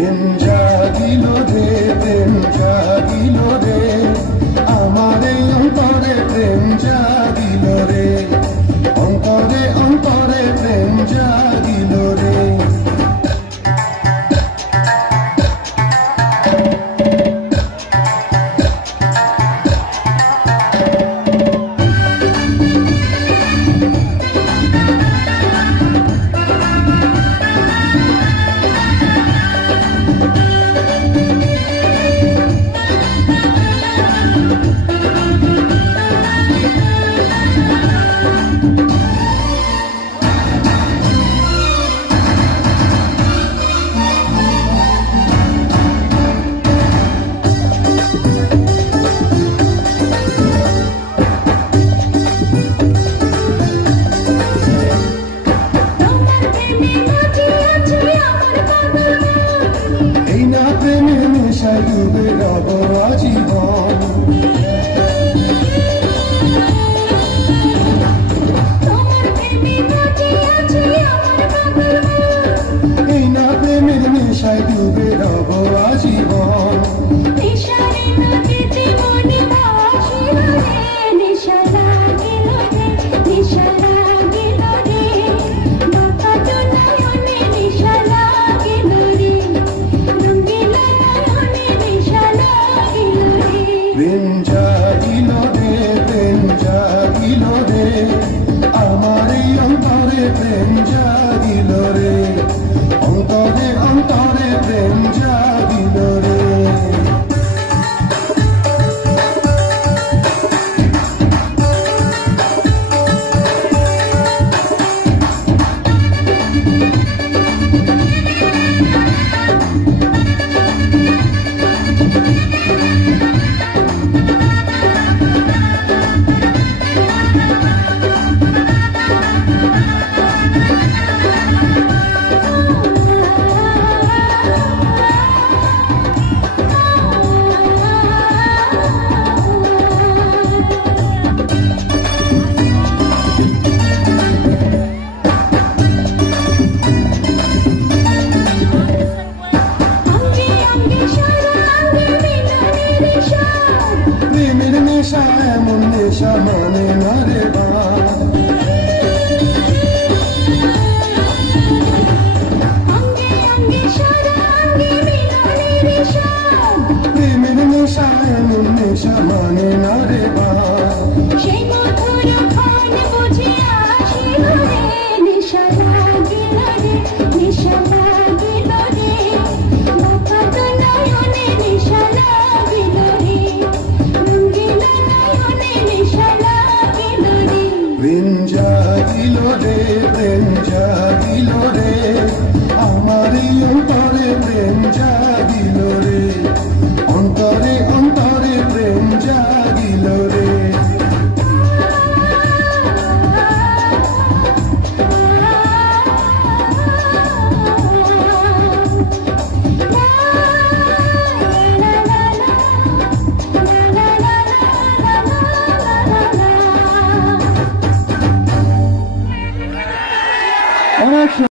প্রেম জাগিল রে, প্রেম জাগিল রে, আমার এই অন্তরে প্রেম জাগিল রে, অন্তরে অন্তরে প্রেম জাগিল রে। এই না প্রেমের নেশায় ডুবে রব আজীবন, এই না প্রেমের নেশায় ডুবে রব আজীবন। প্রেম জাগিল রে, প্রেম জাগিল রে, আমার এই অন্তরে প্রেম জাগিল রে, অন্তরে অন্তরে প্রেম জাগিল রে। প্রেমের নেশা এমন নেশা মানে না রে।